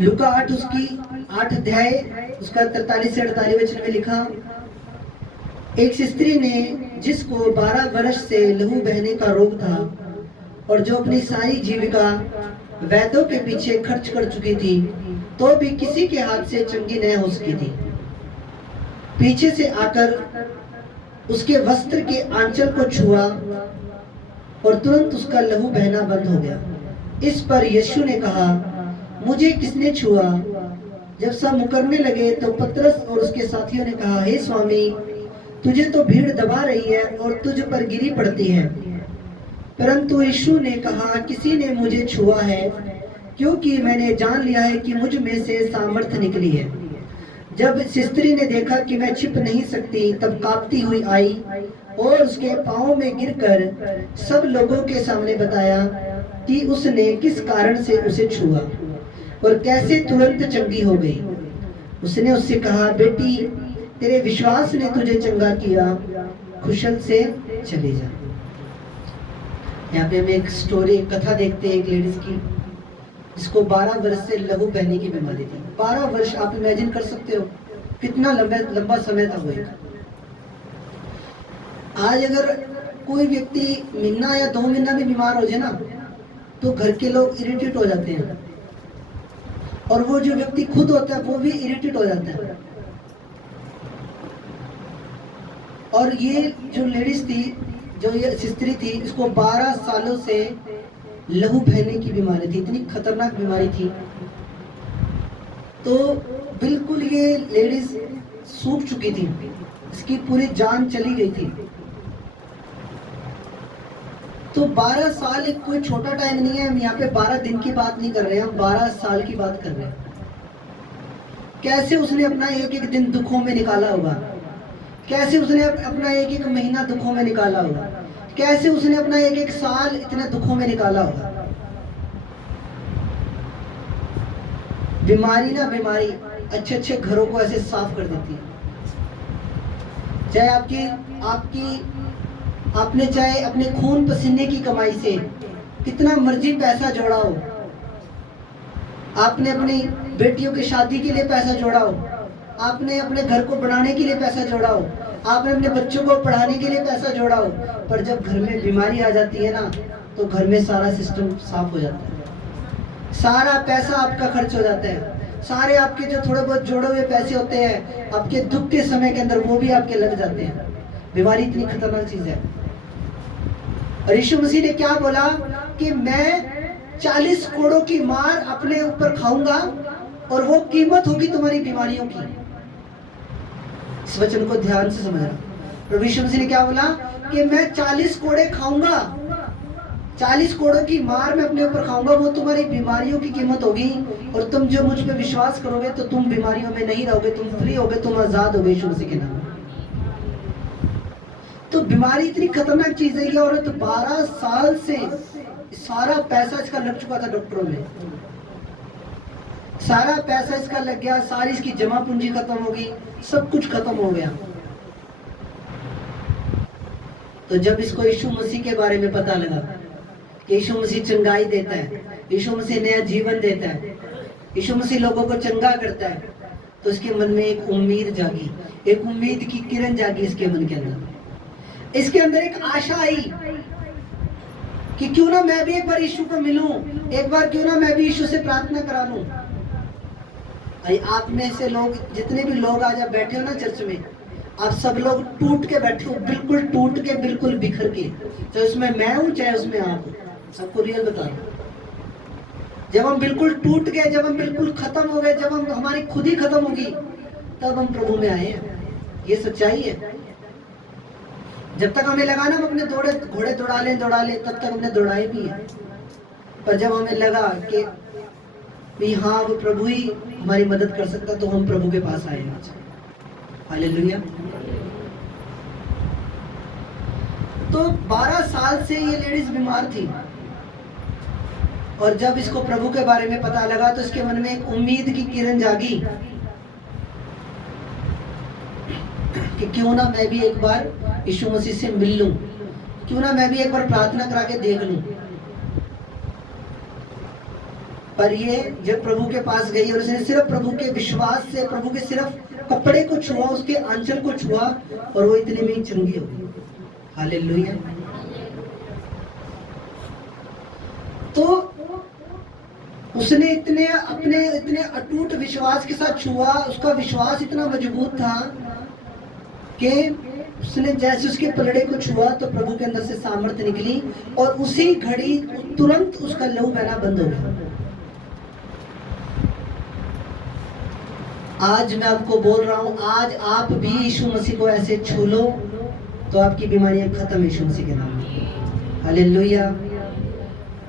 लूका 8 उसकी 8 अध्याय उसका 43 से 48 वचन में लिखा, एक स्त्री ने जिसको 12 वर्ष से लहू बहने का रोग था और जो अपनी सारी जीविका वैद्यों के पीछे खर्च कर चुकी थी, तो भी किसी के हाथ से चंगी नहीं हो सकी थी, पीछे से आकर उसके वस्त्र के आंचल को छुआ और तुरंत उसका लहू बहना बंद हो गया। इस पर यीशु ने कहा, मुझे किसने छुआ? जब सब मुकरने लगे तो पतरस और उसके साथियों ने कहा, हे स्वामी, तुझे तो भीड़ दबा रही है और तुझ पर गिरी पड़ती है। परंतु यीशु ने कहा, किसी ने मुझे छुआ है, क्योंकि मैंने जान लिया है कि मुझ में से सामर्थ निकली है। जब स्त्री ने देखा कि मैं छिप नहीं सकती, तब कांपती हुई आई और उसके पांवों में गिरकर सब लोगों के सामने बताया कि उसने किस कारण से उसे छुआ और कैसे तुरंत चंगी हो गई। उसने उससे कहा, बेटी, तेरे विश्वास ने तुझे चंगा किया, कुशल से चले जा। यहाँ पे हम एक स्टोरी, एक कथा देखते हैं एक लेडीज की, जिसको 12 वर्ष से लहू बहने की बीमारी थी। 12 वर्ष, आप इमेजिन कर सकते हो कितना लंबा समय था वो। आज अगर कोई व्यक्ति महीना या 2 महीना भी बीमार हो जाए ना, तो घर के लोग इरिटेट हो जाते हैं, और वो जो व्यक्ति खुद होता है वो भी इरिटेट हो जाता है। और ये जो लेडीज थी, जो ये स्त्री थी, इसको 12 सालों से लहू बहने की बीमारी थी, इतनी खतरनाक बीमारी थी। तो बिल्कुल ये लेडीज सूख चुकी थी, इसकी पूरी जान चली गई थी। तो 12 साल एक कोई छोटा टाइम नहीं है। हम यहाँ पे 12 दिन की बात नहीं कर रहे हैं, हम 12 साल की बात कर रहे हैं। कैसे उसने अपना एक एक दिन दुखों में निकाला होगा, कैसे उसने अपना एक एक महीना दुखों में निकाला होगा, कैसे उसने अपना एक एक साल इतने दुखों में निकाला होगा। बीमारी ना बीमारी अच्छे अच्छे घरों को ऐसे साफ कर देती है। चाहे आपने चाहे अपने खून पसीने की कमाई से कितना मर्जी पैसा जोड़ा हो, आपने अपनी बेटियों की शादी के लिए पैसा जोड़ा हो, आपने अपने घर को बनाने के लिए पैसा जोड़ा हो, आपने अपने बच्चों को पढ़ाने के लिए पैसा जोड़ा हो, पर जब घर में बीमारी आ जाती है ना, तो घर में सारा सिस्टम साफ हो जाता है, सारा पैसा आपका खर्च हो जाता है, सारे आपके जो थोड़े बहुत जोड़े हुए पैसे होते हैं आपके दुख के समय के अंदर, वो भी आपके लग जाते हैं। बीमारी इतनी खतरनाक चीज है। और यीशु मसीह ने क्या बोला कि मैं 40 कोड़ों की मार अपने ऊपर खाऊंगा और वो कीमत होगी तुम्हारी बीमारियों की। इस वचन को ध्यान से समझना। प्रभु यीशु मसीह ने क्या बोला कि मैं 40 कोड़े खाऊंगा, 40 कोड़ों की मार मैं अपने ऊपर खाऊंगा, वो तुम्हारी बीमारियों की कीमत होगी। और तुम जो मुझ पे विश्वास करोगे तो तुम बीमारियों में नहीं रहोगे, तुम फ्री होगे, तुम आजाद होगे यीशु मसीह के नाम। तो बीमारी इतनी खतरनाक चीज है। ये औरत 12 साल से सारा पैसा इसका लग चुका था डॉक्टरों में, सारा पैसा इसका लग गया, सारी इसकी जमा पूंजी खत्म हो गई, सब कुछ खत्म हो गया। तो जब इसको यीशु मसीह के बारे में पता लगा कि यीशु मसीह चंगाई देता है, यीशु मसीह नया जीवन देता है, यीशु मसीह लोगों को चंगा करता है, तो इसके मन में एक उम्मीद जागी, एक उम्मीद की किरण जागी इसके मन के अंदर। इसके अंदर एक आशा आई कि क्यों ना मैं भी एक बार यीशु को मिलूं, एक बार क्यों ना मैं भी यीशु से प्रार्थना करा लूं। आप में से लोग, जितने भी लोग आज आप बैठे हो ना चर्च में, आप सब लोग टूट के बैठे हो, बिल्कुल टूट के, बिल्कुल बिखर के। चाहे उसमें मैं हूं, चाहे उसमें आप हो, सबको रियल बता रहा हूं। जब हम बिल्कुल टूट गए, जब हम बिल्कुल खत्म हो गए, जब हम हमारी खुद ही खत्म होगी, तब हम प्रभु में आए हैं। ये सच्चाई है। जब तक हमें लगा ना हम अपने घोड़े दौड़ा ले, तब तक हमने दौड़ाए भी है। पर जब हमें लगा कि हाँ वो प्रभु ही हमारी मदद कर सकता, तो हम प्रभु के पास आए। हालेलुया। तो 12 साल से ये लेडीज बीमार थी, और जब इसको प्रभु के बारे में पता लगा तो इसके मन में एक उम्मीद की किरण जागी कि क्यों ना मैं भी एक बार यीशु मसीह से मिल लूं, क्यों ना मैं भी एक बार प्रार्थना करा के देख लूं। पर ये जब प्रभु के पास गई और उसने सिर्फ प्रभु के विश्वास से प्रभु के सिर्फ कपड़े को छुआ, उसके आंचल को छुआ, और वो इतने में ही चंगी हो गई। हालेलुया। तो उसने इतने अटूट विश्वास के साथ छुआ, उसका विश्वास इतना मजबूत था कि उसने जैसे उसके पलड़े को छुआ तो प्रभु के अंदर से सामर्थ्य निकली, और उसी घड़ी तुरंत उसका लहू बहना बंद हो गया। आज मैं आपको बोल रहा हूं, आज आप भी यीशु मसीह को ऐसे छू लो तो आपकी बीमारियां खत्म यीशु मसीह के नाम में। हालेलुया।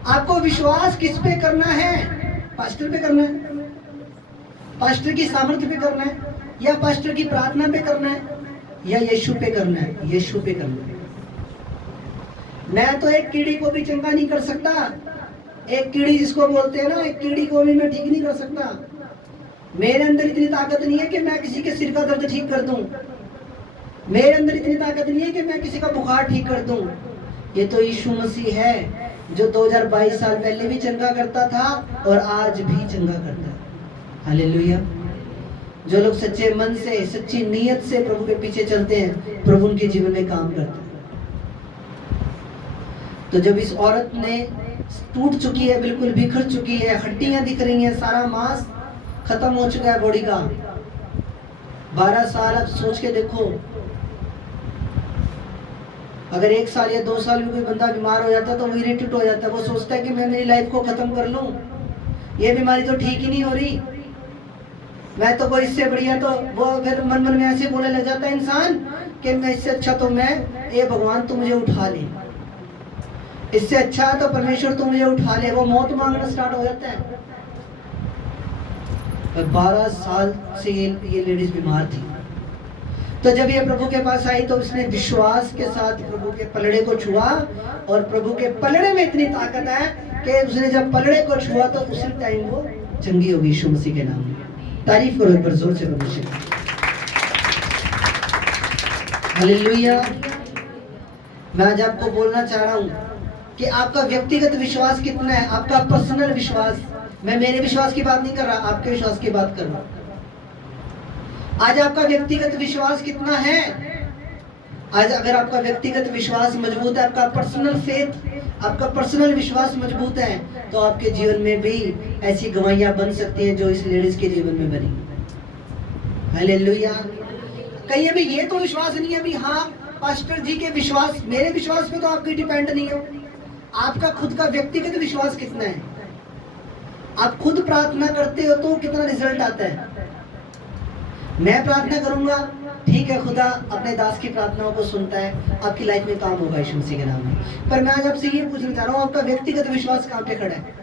आपको विश्वास किस पे करना है? पास्टर पे करना है, पास्टर की सामर्थ्य पे करना है, या पास्टर की प्रार्थना पे करना है, या यीशु पे करना है? यीशु पे करना है। मैं तो एक कीड़ी को भी चंगा नहीं कर सकता। एक कीड़ी जिसको बोलते हैं ना, एक कीड़ी को भी मैं ठीक नहीं कर सकता। मेरे अंदर इतनी ताकत नहीं है कि मैं किसी के सिर का दर्द ठीक कर दूं। मेरे अंदर इतनी ताकत नहीं है कि मैं किसी का बुखार ठीक कर दूं। ये तो यीशु मसीह है जो 2022 साल पहले भी चंगा करता था और आज भी चंगा करता है। हालेलुया। जो लोग सच्चे मन से, सच्ची नीयत से प्रभु के पीछे चलते हैं, प्रभु उनके जीवन में काम करते हैं। तो जब इस औरत ने टूट चुकी है, बिल्कुल बिखर चुकी है, हड्डियां दिख रही हैं, सारा मांस खत्म हो चुका है बॉडी का। 12 साल अब सोच के देखो, अगर 1 साल या 2 साल में कोई बंदा बीमार हो जाता है तो वो इरिटेट हो जाता है। वो सोचता है कि मैं मेरी लाइफ को खत्म कर लूं, ये बीमारी तो ठीक ही नहीं हो रही, मैं तो कोई इससे बढ़िया। तो वो फिर मन मन में ऐसे बोलने लग जाता है इंसान कि मैं इससे अच्छा तो मैं, ये भगवान तो मुझे उठा ले, इससे अच्छा तो परमेश्वर तो मुझे उठा ले। वो मौत मांगना स्टार्ट हो जाता है। 12 साल से ये लेडीज बीमार थी। तो जब ये प्रभु के पास आई तो उसने विश्वास के साथ प्रभु के पलड़े को छुआ, और प्रभु के पलड़े में इतनी ताकत है कि उसने जब पलड़े को छुआ तो उसी टाइम वो चंगी होगी यीशु मसीह के नाम में। तारीफ करो एक बार जोर से परमेश्वर। हालेलुया। मैं आज आपको बोलना चाह रहा हूं कि आपका व्यक्तिगत विश्वास कितना है, आपका पर्सनल विश्वास। मैं मेरे विश्वास की बात नहीं कर रहा, आपके विश्वास की बात कर रहा हूं। आज आपका व्यक्तिगत विश्वास कितना है? आज अगर आपका व्यक्तिगत विश्वास मजबूत है, आपका पर्सनल फेथ, आपका पर्सनल विश्वास मजबूत है, तो आपके जीवन में भी ऐसी गवाहियां बन सकती हैं जो इस लेडीज के जीवन में बनी। हालेलुया। कहीं अभी ये तो विश्वास नहीं है अभी, हाँ पास्टर जी के विश्वास, मेरे विश्वास पे तो आपकी डिपेंड नहीं हो। आपका खुद का व्यक्तिगत विश्वास कितना है? आप खुद प्रार्थना करते हो तो कितना रिजल्ट आता है? मैं प्रार्थना करूंगा, ठीक है, खुदा अपने दास की प्रार्थनाओं को सुनता है, आपकी लाइफ में काम होगा यीशु मसीह के नाम में। पर मैं आज आपसे ये पूछना चाह रहा हूं, आपका व्यक्तिगत विश्वास कहां पे खड़ा है?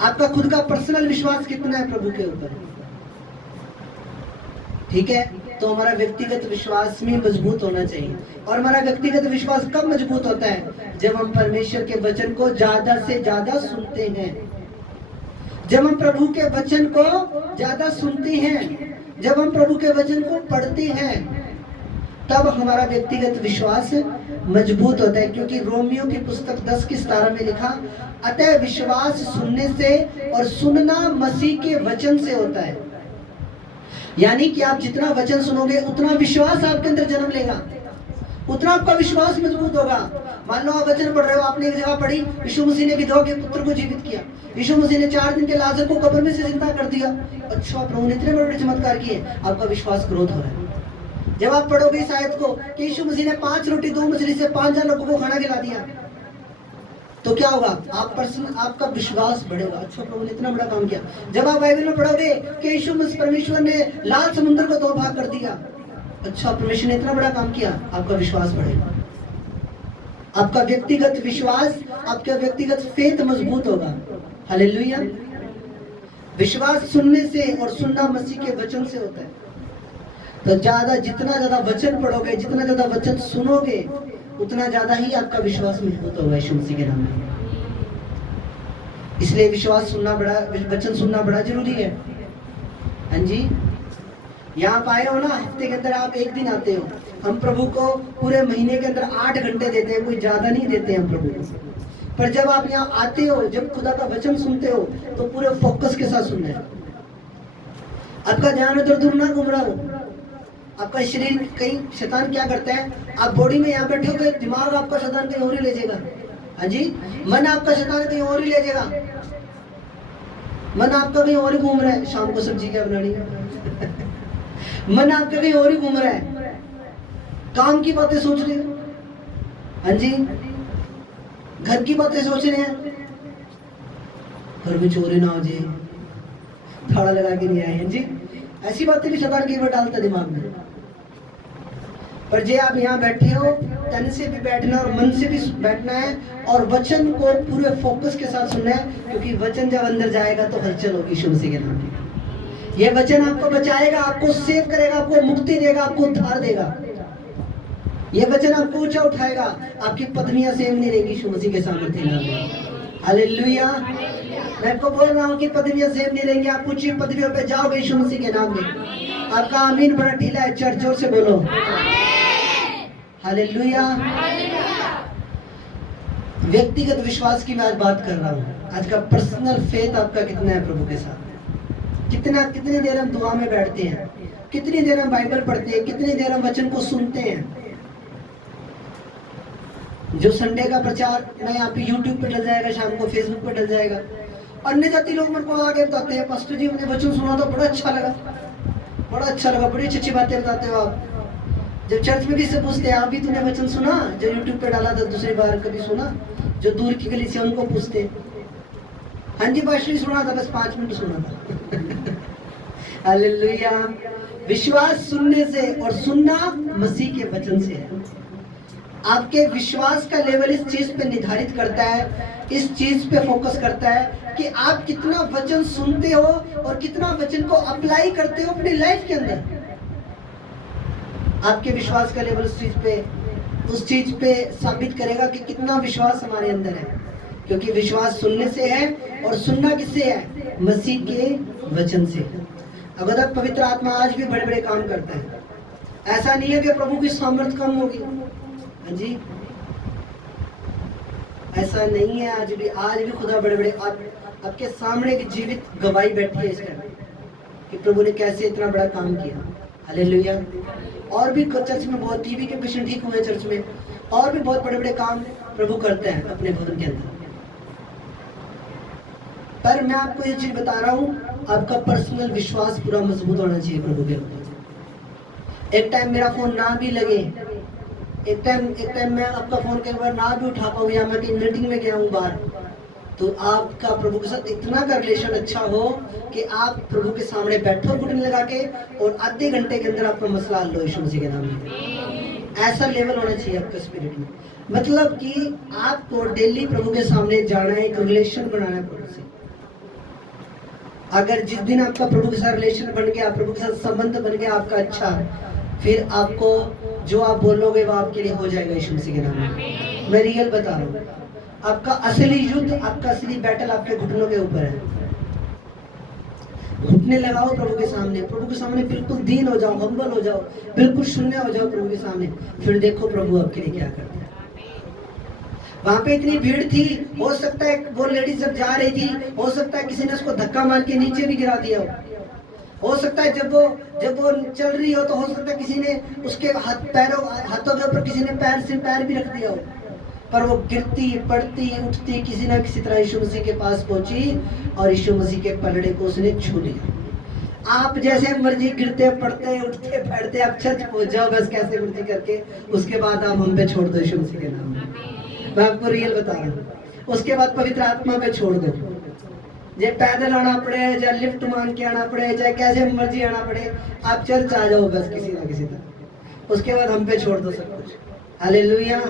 आपका खुद का पर्सनल विश्वास कितना है प्रभु के ऊपर? ठीक है, तो हमारा व्यक्तिगत विश्वास में मजबूत होना चाहिए। और हमारा व्यक्तिगत विश्वास कब मजबूत होता है? जब हम परमेश्वर के वचन को ज्यादा से ज्यादा सुनते हैं, जब हम प्रभु के वचन को ज्यादा सुनते हैं, जब हम प्रभु के वचन को पढ़ते हैं, तब हमारा व्यक्तिगत विश्वास मजबूत होता है। क्योंकि रोमियो की पुस्तक 10:17 में लिखा, अतः विश्वास सुनने से और सुनना मसीह के वचन से होता है। यानी कि आप जितना वचन सुनोगे उतना विश्वास आपके अंदर जन्म लेगा, उतना आपका विश्वास मजबूत होगा। मान लो आप वचन पढ़ रहे हो, आपने एक जगह पढ़ी यीशु मसीह ने विधवा के पुत्र को जीवित किया, यीशु मसीह ने 4 दिन के लाजर को कब्र में से जिंदा कर दिया। अच्छा, प्रभु ने इतने बड़े चमत्कार किए, आपका विश्वास ग्रोथ हो रहा है। जब आप पढ़ोगे इस आयत को कि यीशु मसीह ने 5 रोटी 2 मछली से 5000 लोगों को खाना खिला दिया, तो क्या होगा? आपका विश्वास बढ़ेगा। अच्छा, प्रभु ने इतना बड़ा काम किया। जब आप बाइबल में पढ़ोगे कि यीशु मसीह परमेश्वर ने लाल समुद्र को 2 भाग कर दिया, अच्छा, परमेश्वर ने इतना बड़ा काम किया, आपका विश्वास बढ़ेगा। आपका व्यक्तिगत विश्वास, आपका व्यक्तिगत फेथ मजबूत होगा। हालेलुया। विश्वास सुनने से और सुनना मसीह के वचन से होता है। तो जितना ज्यादा वचन पढ़ोगे, जितना ज्यादा वचन सुनोगे, उतना ज्यादा ही आपका विश्वास मजबूत होगा यीशु मसीह के नाम में। इसलिए विश्वास सुनना बड़ा, वचन सुनना बड़ा जरूरी है। हाँ जी, यहाँ आए हो ना, हफ्ते के अंदर आप 1 दिन आते हो। हम प्रभु को पूरे महीने के अंदर 8 घंटे देते हैं, कोई ज्यादा नहीं देते हैं हम प्रभु को। पर जब आप यहाँ आते हो, जब खुदा का वचन सुनते हो, तो पूरे फोकस के साथ सुनना है। आपका ध्यान इधर उधर ना घूम रहा हो। आपका शरीर कहीं, शैतान क्या करता है, आप बॉडी में यहाँ बैठोगे, दिमाग आपका शैतान कहीं और ही ले जाएगा। हाँ जी, मन आपका शैतान कहीं और ही ले जाएगा। मन आपका कहीं और ही घूम रहा है, शाम को सब्जी क्या बनानी है मन आपका कहीं और ही घूम रहा है, काम की बातें सोच रहे हो। हाँ जी, घर की बातें सोच रहे हैं, घर में चोरी ना हो जाए, ताला लगा के नहीं आए। हाँ जी, ऐसी बातें भी शैतान कई बार डालता है दिमाग में। पर जे आप यहाँ बैठे हो, तन से भी बैठना और मन से भी बैठना है, और वचन को पूरे फोकस के साथ सुनना है, क्योंकि वचन जब अंदर जाएगा तो हलचल होगी यीशु मसीह के नाम में। ये वचन आपको बचाएगा, आपको सेव करेगा, आपको मुक्ति देगा, आपको उद्धार देगा। ये वचन आपको ऊंचा उठाएगा, आपकी पत्नियां सेव नहीं रहेंगी यीशु मसीह के सामर्थ्य नाम में। हालेलुया। मैं आपको बोल रहा हूँ कि पदवियां सेव नहीं रहेंगी, आप ऊंची पदवियों पे जाओगे यीशु मसीह के नाम में। आपका आमीन बड़ा ढीला है, चर्च जोर से बोलो हालेलुया। व्यक्तिगत विश्वास की मैं आज बात कर रहा हूँ। आज का पर्सनल फेथ आपका कितना है प्रभु के साथ? कितनी देर हम दुआ में बैठते हैं, कितनी देर हम बाइबल पढ़ते हैं, कितनी देर हम वचन को सुनते हैं। जो संडे का प्रचार मैं यहाँ पे यूट्यूब पे डल जाएगा, शाम को फेसबुक पे डल जाएगा, अन्य जाति लोग मेरे को आगे बताते हैं, पास्टर जी हमने वचन सुना तो बड़ा अच्छा लगा, बड़ा अच्छा लगा, बड़ी अच्छी बातें बताते हो आप। जब चर्च में भी से पूछते हैं, आप भी तूने वचन सुना जो यूट्यूब पे डाला था, दूसरी बार कभी सुना? जो दूर की गली से उनको पूछते, हाँ जी पास्टर जी सुना था, बस 5 मिनट सुना था हालेलुया। विश्वास सुनने से, और सुनना मसीह के वचन से है। आपके विश्वास का लेवल इस चीज पे निर्धारित करता है, इस चीज पे फोकस करता है कि आप कितना वचन सुनते हो और कितना वचन को अप्लाई करते हो अपनी लाइफ के अंदर। आपके विश्वास का लेवल उस चीज पे साबित करेगा कि कितना विश्वास हमारे अंदर है, क्योंकि विश्वास सुनने से है, और सुनना किससे है? मसीह के वचन से। अगर तक पवित्र आत्मा आज भी बड़े बड़े काम करता है, ऐसा नहीं है कि प्रभु की सामर्थ कम होगी। हाँ जी, ऐसा नहीं है। आज भी खुदा बड़े बड़े आपके सामने की जीवित गवाही बैठी है इसका कि प्रभु ने कैसे इतना बड़ा काम किया। हालेलुया। और भी चर्च में बहुत, टीबी के पेशेंट ठीक हुए चर्च में, और भी बहुत बड़े बड़े काम प्रभु करते हैं अपने भवन के अंदर। पर मैं आपको ये चीज बता रहा हूँ, आपका पर्सनल विश्वास पूरा मजबूत होना चाहिए प्रभु के ऊपर। एक टाइम मेरा फोन ना भी लगे, एक टाइम मैं आपका फोन कई बार ना भी उठा पाऊँ, या मैं कहीं मीटिंग में गया हूँ बाहर, तो आपका प्रभु के साथ इतना का रिलेशन अच्छा हो कि आप प्रभु के सामने बैठो घुटने लगा के, और आधे घंटे के अंदर आपका मसला हल हो यीशु मसीह के नाम में। ऐसा लेवल होना चाहिए आपका स्पिरिट में। मतलब कि आपको डेली प्रभु के सामने जाना है, एक रिलेशन बनाना है प्रभु से। अगर जिस दिन आपका प्रभु के साथ रिलेशन बन गया, प्रभु के साथ संबंध बन गया आपका अच्छा, फिर आपको जो आप बोलोगे वो आपके लिए हो जाएगा यीशु मसीह के नाम में। मैं रियल बता रहा हूँ, आपका असली युद्ध, आपका असली बैटल आपके घुटनों के ऊपर है। घुटने लगाओ प्रभु के सामने बिल्कुल दीन हो जाओ, हम्बल हो जाओ, बिल्कुल शून्य हो जाओ प्रभु के सामने, फिर देखो प्रभु आपके लिए क्या करते हैं। वहां पे इतनी भीड़ थी, हो सकता है वो लेडीज जब जा रही थी, हो सकता है किसी ने उसको धक्का मार के नीचे भी गिरा दिया हो सकता है जब वो चल रही हो, तो हो सकता है किसी ने उसके हाथों के ऊपर किसी ने पैर भी रख दिया हो, पर वो गिरती पड़ती उठती किसी ना किसी तरह यीशु मसीह के पास पहुंची, और यीशु मसीह के पलड़े को उसने छू लिया। आप जैसे मर्जी गिरते पड़ते उठते बैठते, आप चर्च पहुंच जाओ बस कैसे मर्जी करके, उसके बाद आप हम पे छोड़ दो यीशु मसीह के नाम में। मैं आपको रियल बता रहा हूँ। उसके बाद पवित्र आत्मा पे छोड़ दो, जे पैदल आना पड़े, या लिफ्ट मांग के आना पड़े, चाहे कैसे मर्जी आना पड़े, आप चर्च आ जाओ बस किसी ना किसी तरह। उसके बाद हम पे छोड़ दो सब कुछ। हालेलुया।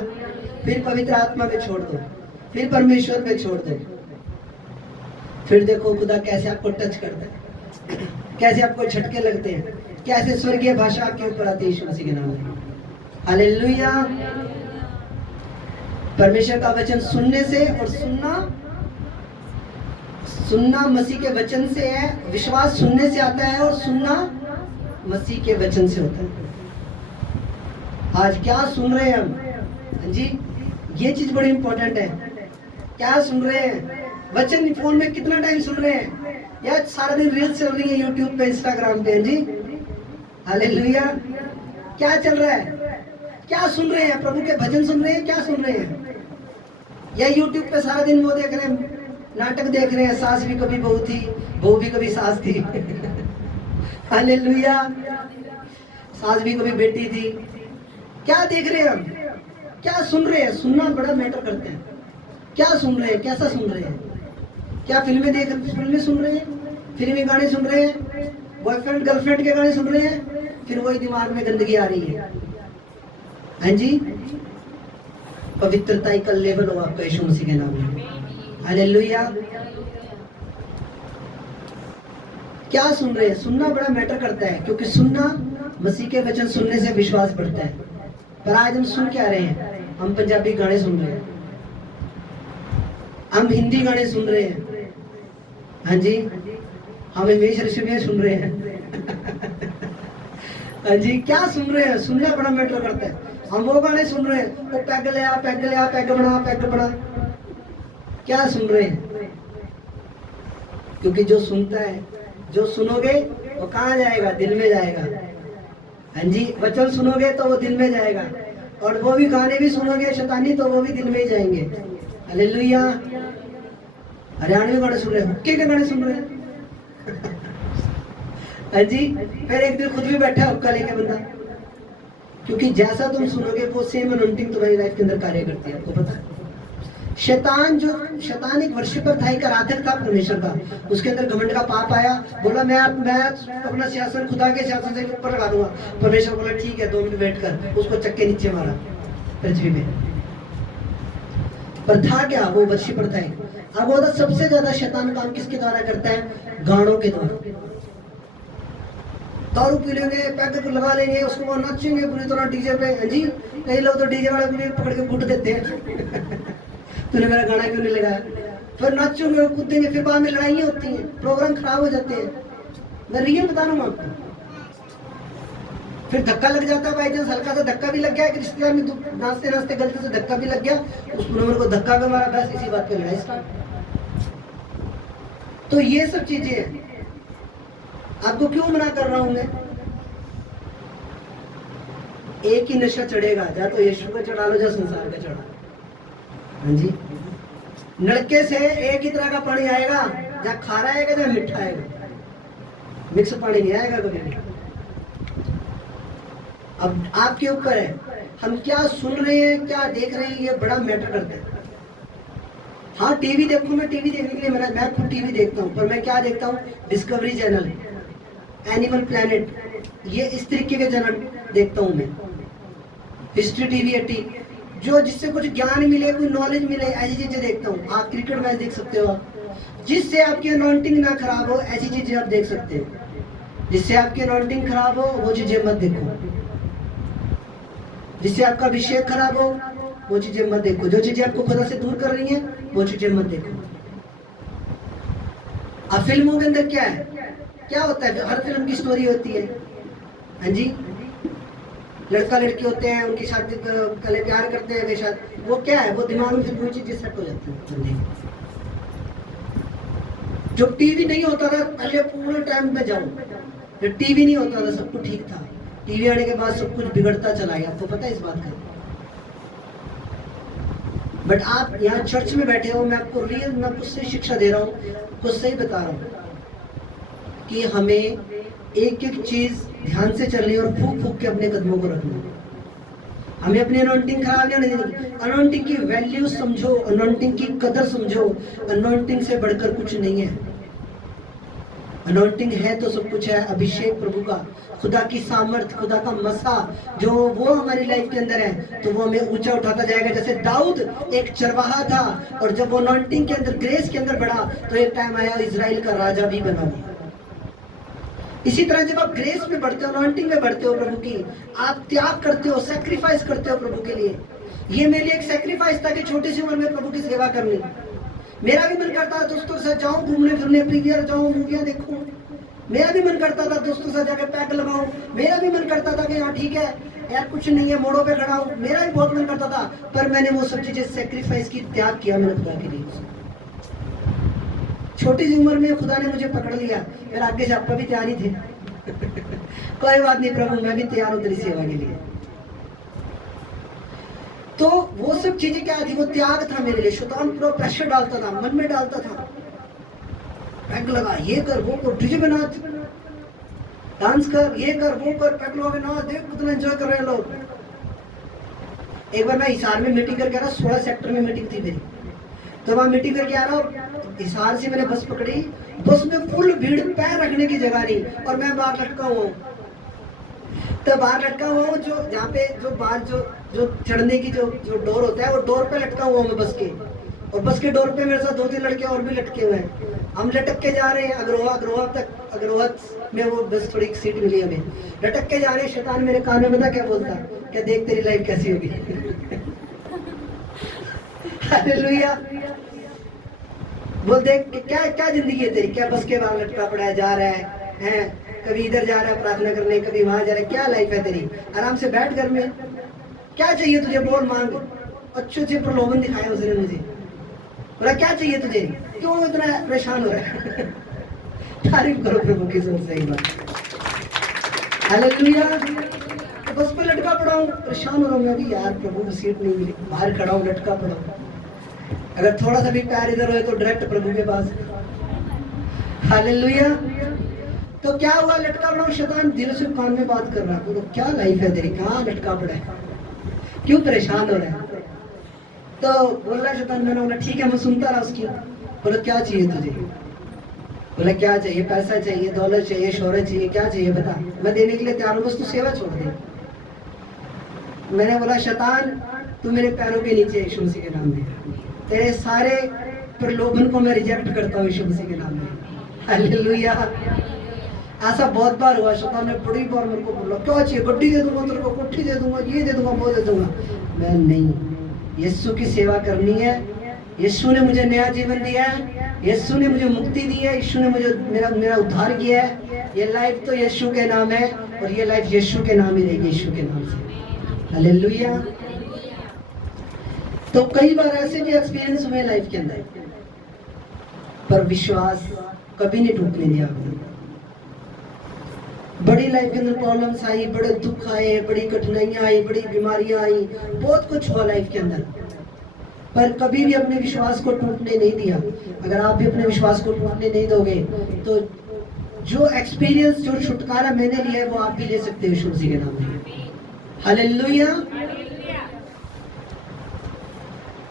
फिर पवित्र आत्मा पे छोड़ दो, फिर परमेश्वर पे छोड़ दो, फिर देखो खुदा कैसे आपको टच करता है, कैसे आपको झटके लगते हैं, कैसे स्वर्गीय भाषा आपके ऊपर आती है यीशु मसीह के नाम में। हालेलुया। परमेश्वर का वचन सुनने से, और सुनना मसीह के वचन से है। विश्वास सुनने से आता है, और सुनना मसीह के वचन से होता है। आज क्या सुन रहे हैं हम? जी, ये चीज बड़ी इंपॉर्टेंट है। क्या सुन रहे हैं? वचन फोन में कितना टाइम सुन रहे हैं? या सारा दिन रील्स चल रही है यूट्यूब पे, इंस्टाग्राम पे? जी हालेलुया। क्या चल रहा है? क्या सुन रहे हैं? प्रभु के भजन सुन रहे हैं? क्या सुन रहे हैं? या यूट्यूब पे सारा दिन वो देख रहे हैं, नाटक देख रहे हैं, सास भी कभी बहू थी, बहू भी कभी सास थी। हालेलुया। सास भी कभी बेटी थी। क्या देख रहे हैं हम? क्या सुन रहे हैं? सुनना बड़ा मैटर करता है। क्या सुन रहे हैं? कैसा सुन रहे हैं? क्या फिल्में सुन रहे हैं? फिल्मी गाने सुन रहे हैं? बॉयफ्रेंड गर्लफ्रेंड के गाने सुन रहे हैं? फिर वही दिमाग में गंदगी आ रही है। हाँ जी, पवित्रता का लेवल हो आपका यीशु मसीह के नाम में। हालेलुया। क्या सुन रहे हैं? सुनना बड़ा मैटर करता है, क्योंकि सुनना, मसीह के वचन सुनने से विश्वास बढ़ता है। पर आज हम सुन क्या रहे हैं? हम पंजाबी गाने सुन रहे हैं, हम हिंदी गाने सुन रहे हैं। हाँ जी, हम हिमेश रेशमिया सुन रहे हैं। हाँ जी, क्या सुन रहे हैं? सुनना बड़ा मैटर करता है। हम वो गाने सुन रहे हैं, वो पैग लिया पैग बना। क्या सुन रहे हैं? क्योंकि जो सुनता है, जो सुनोगे वो कहाँ जाएगा? दिल में जाएगा। हाँ जी, वचन सुनोगे तो वो दिल में जाएगा, और वो भी गाने भी सुनोगे शैतानी, तो वो भी दिल में ही जाएंगे। हालेलुया। हरियाणवी गाने सुन रहे हैं, हुक्के के गाने सुन रहे हैं। हाँ जी, फिर एक दिन खुद भी बैठा हुक्का लेके बंदा, क्योंकि जैसा तुम सुनोगे वो सेम अनॉइंटिंग तुम्हारी लाइफ के अंदर कार्य करती है। आपको पता है, शैतान एक वर्शिपर था, एक आराधक था परमेश्वर का। उसके अंदर घमंड का पाप आया, बोला मैं अपना सिंहासन खुदा के सिंहासन से ऊपर लगा दूंगा। परमेश्वर बोला ठीक है, 2 मिनट वेट कर। उसको चक्के नीचे मारा पृथ्वी पे। पर था क्या? वो वर्शिपर था। अब वो सबसे ज्यादा शैतान काम किसके द्वारा करता है? गानों के द्वारा। दारू पी लेंगे, पैकेट लगा लेंगे, उसको वहां नाचेंगे पूरी तरह डीजे पे। हाँ जी, कई लोग तो डीजे वाले को भी पकड़ के कूट देते हैं। तूने मेरा गाना क्यों नहीं लगाया? फिर नाचोगे और कूदेंगे, फिर बाद में लड़ाइयाँ होती हैं, प्रोग्राम खराब हो जाते हैं। मैं रियल बता रहा हूँ आपको। फिर धक्का लग जाता है, बाई चांस हल्का सा धक्का भी लग गया, कि रिश्तेदार में नाचते नाचते गलती से धक्का भी लग गया, उस नंबर को धक्का का मारा, बस इसी बात पे लड़ाई स्टार्ट। तो ये सब चीजें हैं। आपको क्यों मना कर रहा हूं मैं? एक ही नशा चढ़ेगा, या तो यीशु का चढ़ा लो, या संसार का चढ़ा। हाँ जी, नलके से एक ही तरह का पानी आएगा, या खारा आएगा या मीठा आएगा, मिक्स पानी नहीं आएगा कभी भी। अब आपके ऊपर है, हम क्या सुन रहे हैं, क्या देख रहे हैं, ये बड़ा मैटर करता है। हाँ, टीवी देखो, मैं टीवी देखने के लिए मैं खुद टीवी देखता हूँ, पर मैं क्या देखता हूँ? डिस्कवरी चैनल, एनिमल प्लैनेट, ये इस तरीके के चैनल देखता हूँ मैं। हिस्ट्री टीवी 80, जो जिससे कुछ ज्ञान मिले, कोई नॉलेज मिले, ऐसी चीजें देखता हूँ। आप क्रिकेट मैच देख सकते हो, आप जिससे आपकी अनॉइंटिंग ना खराब हो, ऐसी चीजें आप देख सकते हो। जिससे आपकी अनॉइंटिंग खराब हो, वो चीजें मत देखो। जिससे आपका अभिषेक खराब हो, वो चीजें मत देखो। जो चीजें आपको खुदा से दूर कर रही हैं, वो चीजें मत देखो। अब फिल्मों के अंदर क्या है, क्या होता है? हर फिल्म की स्टोरी होती है। हाँ जी, लड़का लड़की होते हैं, उनकी शादी पहले प्यार करते हैं, वे शादी, वो क्या है? वो दिमाग में फिर वही चीजें सेट हो जाती है। जो टीवी नहीं होता था पहले, पूरे टाइम पे जाओ, जब टीवी नहीं होता था सब कुछ ठीक था। टीवी आने के बाद सब कुछ बिगड़ता चला गया। आपको पता है इस बात का? बट आप यहाँ चर्च में बैठे हो, मैं आपको रियल, मैं कुछ सही शिक्षा दे रहा हूँ, कुछ सही बता रहा हूँ कि हमें एक एक चीज ध्यान से चलनी और फूक फूक के अपने कदमों को रखना। हमें अपनी अनॉइंटिंग खराब नहीं होने देनी। अनॉइंटिंग की वैल्यू समझो, अनॉइंटिंग की कदर समझो। अनॉइंटिंग से बढ़कर कुछ नहीं है। अनॉइंटिंग है तो सब कुछ है। अभिषेक प्रभु का, खुदा की सामर्थ, खुदा का मसा, जो वो हमारी लाइफ के अंदर है, तो वो हमें ऊंचा उठाता जाएगा। जैसे दाऊद एक चरवाहा था, और जब वो अनॉइंटिंग के अंदर, ग्रेस के अंदर बढ़ा, तो एक टाइम आया इजराइल का राजा भी बना। इसी तरह जब आप ग्रेस में बढ़ते हो, अनॉइंटिंग में बढ़ते हो प्रभु की, आप त्याग करते हो, सैक्रिफाइस करते हो प्रभु के लिए। ये मेरे लिए एक सैक्रिफाइस था कि छोटी सी उम्र में प्रभु की सेवा करनी। मेरा भी मन करता था दोस्तों के साथ जाऊं, घूमने फिरने, प्रीमियर जाऊं, मूवियां देखूं। मेरा भी मन करता था दोस्तों के साथ जाकर पैक लगाऊं। मेरा भी मन करता था कि हाँ ठीक है, यार कुछ नहीं है, मोड़ों पे खड़ा हूँ, मेरा भी बहुत मन करता था, पर मैंने वो सब चीजें सेक्रीफाइस की, त्याग किया मैंने खुदा के लिए। छोटी सी उम्र में खुदा ने मुझे पकड़ लिया, फिर आगे से आपका भी तैयार ही थे। कोई बात नहीं प्रभु, मैं भी तैयार हूँ तेरी सेवा के लिए। तो वो सब चीजें क्या थी, वो त्याग था मेरे लिए। शैतान पूरा प्रेशर डालता था, मन में डालता था, पैक लगा, ये कर वो कर, डीजे पे नाच, डांस कर, ये कर वो कर, पैक लगा के नाच, देख कितना एंजॉय कर रहे हैं लोग। एक बार मैं हिसार में मीटिंग करके आ रहा, 16 सेक्टर में मीटिंग थी मेरी, तो वहां मीटिंग करके आ रहा, हिसार से मैंने बस पकड़ी, बस में फुल भीड़, पैर रखने की जगह नहीं, और मैं बाहर लटका हुआ हूँ। तो बाहर लटका हुआ हूँ, जो जहाँ पे जो बाहर जो चढ़ने की जो डोर होता है, वो डोर पे लटका हुआ हूँ मैं बस के, और बस के डोर पे मेरे साथ 2-3 लड़के और भी लटके हुए हैं। हम लटक के जा रहे हैं अग्रोहा तक, अग्रोहा में वो बस थोड़ी सीट मिली हमें, लटक के जा रहे हैं। शैतान मेरे कान में पता क्या बोलता, क्या देख तेरी लाइफ कैसी होगी। हालेलुया। बोल देख क्या क्या जिंदगी है तेरी, क्या बस के बाहर लटका पड़ा है, जा रहा है, कभी इधर जा रहा है प्रार्थना करने, कभी वहां जा रहा है, क्या लाइफ है तेरी, आराम से बैठ घर में, क्या चाहिए तुझे बोल मांग। अच्छे से प्रलोभन दिखाया उसने मुझे, बोला क्या चाहिए तुझे, क्यों इतना परेशान हो रहा है। तारीफ करो प्रभु की, सुन सही बात। हालेलुया। तो बस पे लटका पड़ा हूँ, परेशान हो रहा हूँ मैं भी, यार प्रभु को सीट नहीं मिली, बाहर खड़ा हूँ, लटका पड़ा हूँ, अगर थोड़ा सा भी पैर इधर हो तो डायरेक्ट प्रभु के पास। हालेलुया। तो क्या हुआ, लटका पड़ा हूँ, शैतान दिल से कान में बात कर रहा है, तो क्या लाइफ है तेरी, कहाँ लटका पड़ा है, क्यों परेशान हो रहा है। तो बोल रहा शैतान, मैंने बोला ठीक है, मैं सुनता रहा उसकी। बोला क्या चाहिए तुझे, बोला क्या चाहिए, पैसा चाहिए, दौलत चाहिए, शोहरत चाहिए, क्या चाहिए बता, मैं देने के लिए तैयार हूँ, बस तू सेवा छोड़ दे। मैंने बोला शैतान तू मेरे पैरों के नीचे, यीशु मसीह के नाम में, तेरे सारे प्रलोभन को मैं रिजेक्ट करता हूँ यीशु मसीह के नाम में। हालेलुया। ऐसा बहुत बार हुआ, शैतान ने बड़ी बार मेरे को बोला क्या चाहिए, गड्डी दे दूंगा तेरे को, कोठी दे दूंगा, ये दे दूंगा, वो दे दूंगा। मैं नहीं, यीशु की सेवा करनी है, यीशु ने मुझे नया जीवन दिया है, यीशु ने मुझे मुक्ति दी है, यीशु ने मुझे मेरा उद्धार किया है। ये लाइफ तो यीशु के नाम है, और ये लाइफ यीशु के नाम ही रहेगी, यीशु के नाम से। हालेलुया। तो कई बार ऐसे भी एक्सपीरियंस हुए लाइफ के अंदर, पर विश्वास कभी नहीं टूटने दिया। बड़ी लाइफ के अंदर प्रॉब्लम्स आई, बड़े दुख आए, बड़ी कठिनाइयां आई, बड़ी बीमारियां आई, बहुत कुछ हुआ लाइफ के अंदर, पर कभी भी अपने विश्वास को टूटने नहीं दिया। अगर आप भी अपने विश्वास को टूटने नहीं दोगे, तो जो एक्सपीरियंस, जो छुटकारा मैंने लिया है, वो आप भी ले सकते हो यीशु मसीह के नाम में। हालेलुया।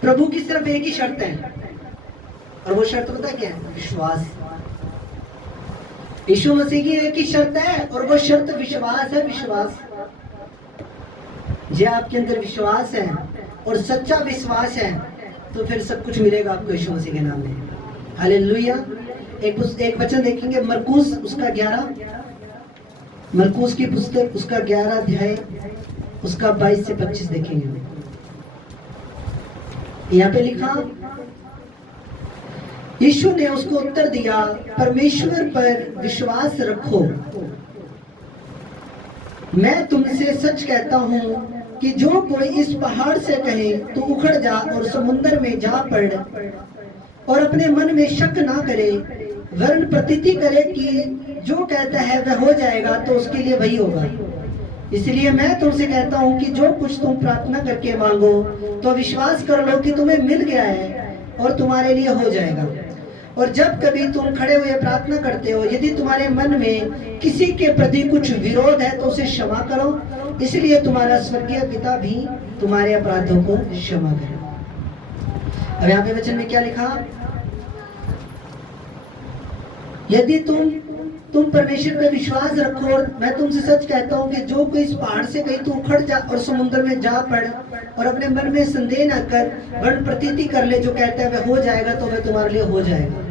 प्रभु की सिर्फ एक ही शर्त है, और वो शर्त पता क्या है, विश्वास। यीशु मसीह की एक ही शर्त है, और वो शर्त विश्वास है। विश्वास, जो आपके अंदर विश्वास है और सच्चा विश्वास है, तो फिर सब कुछ मिलेगा आपको यीशु मसीह के नाम में। हालेलुया। एक वचन देखेंगे, मरकुस उसका 11, मरकुस की पुस्तक उसका 11 अध्याय उसका 22 से 25 देखेंगे। यहाँ पे लिखा, यीशु ने उसको उत्तर दिया, परमेश्वर पर विश्वास रखो, मैं तुमसे सच कहता हूँ कि जो कोई इस पहाड़ से कहे तो उखड़ जा और समुद्र में जा पड़, और अपने मन में शक ना करे, वरन प्रतीति करे कि जो कहता है वह हो जाएगा, तो उसके लिए वही होगा। इसलिए मैं तुमसे कहता हूँ कि जो कुछ तुम प्रार्थना करके मांगो, तो विश्वास कर लो कि तुम्हें मिल गया है और तुम्हारे लिए हो जाएगा। और जब कभी तुम खड़े हुए प्रार्थना करते हो, यदि तुम्हारे मन में किसी के प्रति कुछ विरोध है, तो उसे क्षमा करो, इसलिए तुम्हारा स्वर्गीय पिता भी तुम्हारे अपराधों को क्षमा करे। अब यहाँ पे वचन में क्या लिखा, यदि तुम परमेश्वर पर विश्वास रखो, और मैं तुमसे सच कहता हूँ कि जो कोई इस पहाड़ से कहीं तो उखड़ जा और समुद्र में जा पड़, और अपने मन में संदेह न कर, वरन प्रतीति कर ले, जो कहता है वह हो जाएगा, तो वह तुम्हारे लिए हो जाएगा।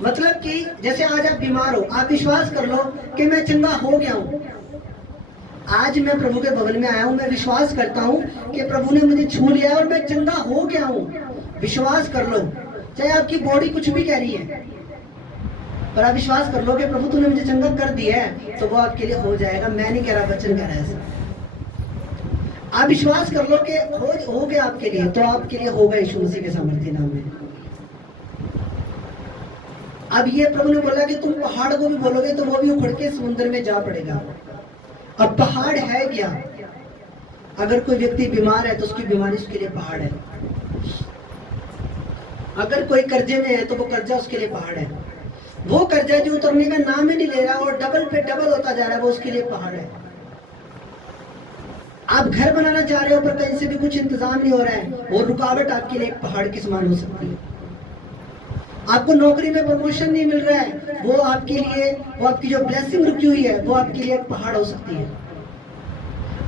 मतलब कि जैसे आज आप बीमार हो, आप विश्वास कर लो कि मैं चंगा हो गया हूँ। आज मैं प्रभु के भवन में आया हूँ, मैं विश्वास करता हूँ कि प्रभु ने मुझे छू लिया और मैं चंगा हो गया हूँ। विश्वास कर लो, चाहे आपकी बॉडी कुछ भी कह रही है, पर आप विश्वास कर लो कि प्रभु तूने मुझे चंगा कर दिया है, तो वो आपके लिए हो जाएगा। मैं नहीं कह रहा, वचन कह रहा है। आप विश्वास कर लो कि हो गया आपके लिए, तो आपके लिए होगा यीशु मसीह के सामर्थ्य नाम में। अब ये प्रभु ने बोला कि तुम पहाड़ को भी बोलोगे तो वो भी उखड़ के समुद्र में जा पड़ेगा। अब पहाड़ है क्या? अगर कोई व्यक्ति बीमार है तो उसकी बीमारी उसके लिए पहाड़ है। अगर कोई कर्जे में है तो वो कर्जा उसके लिए पहाड़ है। वो कर्जा जो उतरने का नाम ही नहीं ले रहा और डबल पे डबल होता जा रहा है, वो उसके लिए पहाड़ है। आप घर बनाना चाह रहे हो पर कहीं से भी कुछ इंतजाम नहीं हो रहा है, वो रुकावट आपके लिए एक पहाड़ के समान हो सकती है। आपको नौकरी में प्रमोशन नहीं मिल रहा है, वो आपके लिए, वो आपकी जो ब्लेसिंग रुकी हुई है वो आपके लिए एक पहाड़ हो सकती है।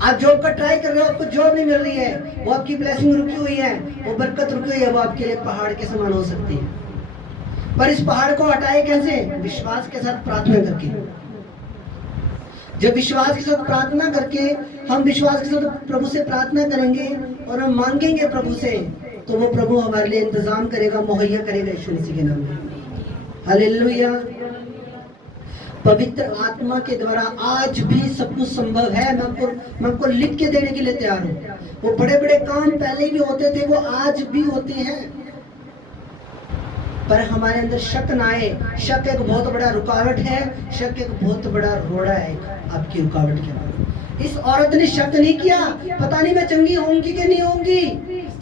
आप जॉब का ट्राई कर रहे हो, आपको जॉब नहीं मिल रही है, वो आपकी ब्लेसिंग रुकी हुई है, वो बरकत रुकी हुई है, वो आपके लिए पहाड़ के समान हो सकती है। पर इस पहाड़ को हटाए कैसे? विश्वास के साथ प्रार्थना करके। जब विश्वास के साथ प्रार्थना करके हम विश्वास के साथ प्रभु से प्रार्थना करेंगे और हम मांगेंगे प्रभु से, तो वो प्रभु हमारे लिए इंतजाम करेगा, मुहैया करेगा यीशु मसीह के नाम में। हालेलुया। पवित्र आत्मा के द्वारा आज भी सब कुछ संभव है। मैं आपको लिख के देने के लिए तैयार हूँ। वो बड़े बड़े काम पहले भी होते थे, वो आज भी होते हैं, पर हमारे अंदर शक ना आए। शक एक बहुत बड़ा रुकावट है, शक एक बहुत बड़ा रोड़ा है आपकी रुकावट के बाद। इस औरत ने शक नहीं किया, पता नहीं मैं चंगी होंगी कि नहीं होंगी,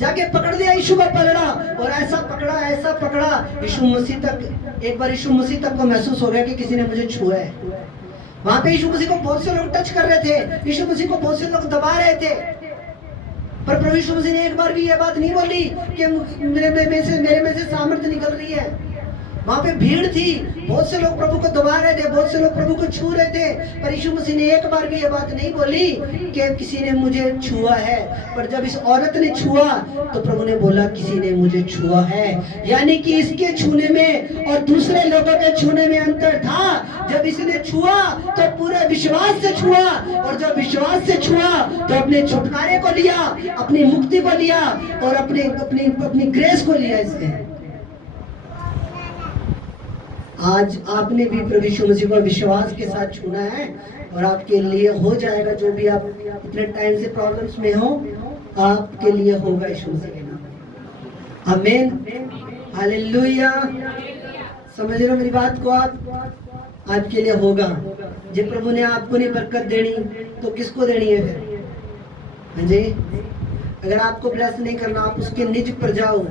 जाके पकड़ दिया यीशु का पलड़ा और ऐसा पकड़ा यीशु मसीह तक, एक बार यीशु मसीह तक को महसूस हो गया कि किसी ने मुझे छुआ है। वहां पे यीशु मसीह को बहुत से लोग टच कर रहे थे, यीशु मसीह को बहुत से लोग दबा रहे थे, पर प्रभु यीशु मसीह ने एक बार भी ये बात नहीं बोली कि मेरे में से सामर्थ्य निकल रही है। वहां पे भीड़ थी, बहुत से लोग प्रभु को दबा रहे थे, बहुत से लोग प्रभु को छू रहे थे, पर यीशु मसीह ने एक बार भी ये बात नहीं बोली कि किसी ने मुझे छुआ है। पर जब इस औरत ने छुआ तो प्रभु ने बोला किसी ने मुझे छुआ है। यानी कि इसके छूने में और दूसरे लोगों के छूने में अंतर था। जब इसने छुआ तो पूरे विश्वास से छुआ, और जब विश्वास से छुआ तो अपने छुटकारे को लिया, अपनी मुक्ति को लिया और अपनी ग्रेस को लिया। इसने आज आपने भी प्रभु यीशु मसीह को विश्वास के साथ छूना है और आपके लिए हो जाएगा। जो भी आप इतने टाइम से प्रॉब्लम्स में हो, आपके लिए होगा यीशु मसीह के नाम में। आमीन, हालेलुया। समझ रहे हो मेरी बात को? आप आपके लिए होगा। जब प्रभु ने आपको नहीं बरकत देनी तो किसको देनी है फिर? हाँ जी, अगर आपको ब्लेस नहीं करना, आप उसके निज पर जाओ।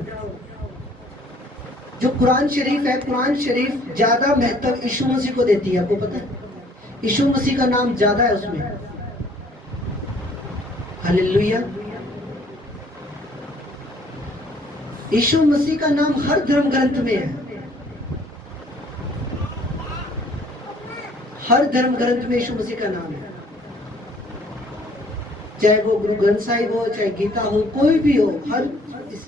जो कुरान शरीफ है, कुरान शरीफ ज्यादा महत्व यीशु मसीह को देती है। आपको पता है, यीशु मसीह का नाम ज्यादा है उसमें। हालेलुया। यीशु मसीह का नाम हर धर्म ग्रंथ में है, हर धर्म ग्रंथ में यीशु मसीह का नाम है। चाहे वो गुरु ग्रंथ साहिब हो, चाहे गीता हो, कोई भी हो, हर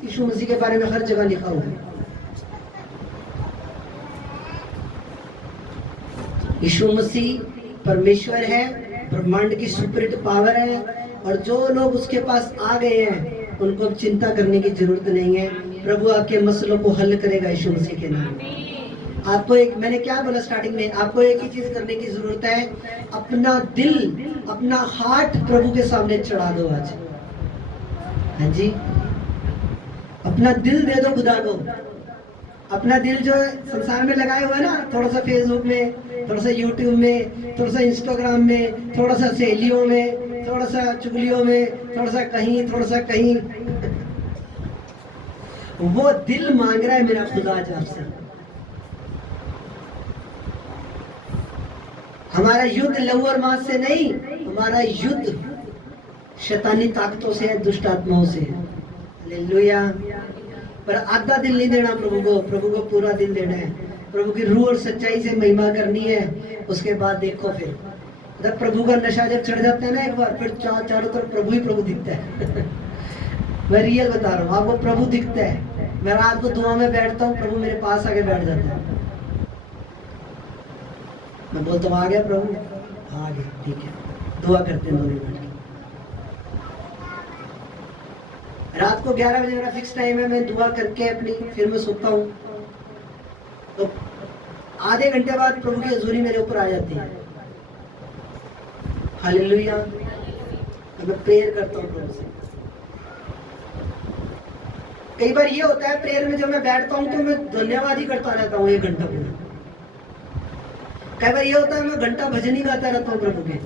यीशु मसीह के बारे में हर जगह लिखा हुआ है। यीशु मसीह परमेश्वर है, ब्रह्मांड की सुपरिट पावर है, और जो लोग उसके पास आ गए हैं उनको अब चिंता करने की जरूरत नहीं है। प्रभु आपके मसलों को हल करेगा यीशु मसीह के नाम। आपको एक, मैंने क्या बोला स्टार्टिंग में, आपको एक ही चीज करने की जरूरत है, अपना दिल, अपना हार्ट प्रभु के सामने चढ़ा दो आज। हाँ जी, अपना दिल दे दो खुदा को। अपना दिल जो है संसार में लगाए हुआ है ना, थोड़ा सा फेसबुक में, थोड़ा सा यूट्यूब में, थोड़ा सा इंस्टाग्राम में, थोड़ा सा सहेलियों में, थोड़ा सा चुगलियों में, थोड़ा सा कहीं वो दिल मांग रहा है मेरा खुदा आज आपसे। हमारा युद्ध लहू और मांस से नहीं, हमारा युद्ध शैतानी ताकतों से है, दुष्ट आत्माओं से है। हालेलुया। पर आधा दिल नहीं देना प्रभु को पूरा दिल देना है। प्रभु की रूह और सच्चाई से महिमा करनी है। उसके बाद देखो, फिर जब प्रभु का नशा जब चढ़ जाता है ना एक बार, फिर चारों तरफ प्रभु ही प्रभु दिखता है। मैं रियल बता रहा हूँ आपको, प्रभु दिखता है। मैं रात को दुआ में बैठता हूँ, प्रभु मेरे पास आके बैठ जाता है। मैं बोलता हूँ आ गया प्रभु, आ गया, ठीक है, दुआ करते हैं दोनों बैठ के। रात को 11 बजे मेरा फिक्स टाइम है, मैं दुआ करके अपनी फिर मैं सोता हूँ। तो आधे घंटे बाद प्रभु की हजूरी मेरे ऊपर आ जाती है। हालेलुया। और मैं प्रेयर करता हूँ प्रभु से। कई बार ये होता है प्रेयर में जब मैं बैठता हूँ तो मैं धन्यवाद ही करता रहता हूँ 1 घंटा पूरा। कई बार ये होता है मैं घंटा भजन ही गाता रहता हूँ प्रभु के।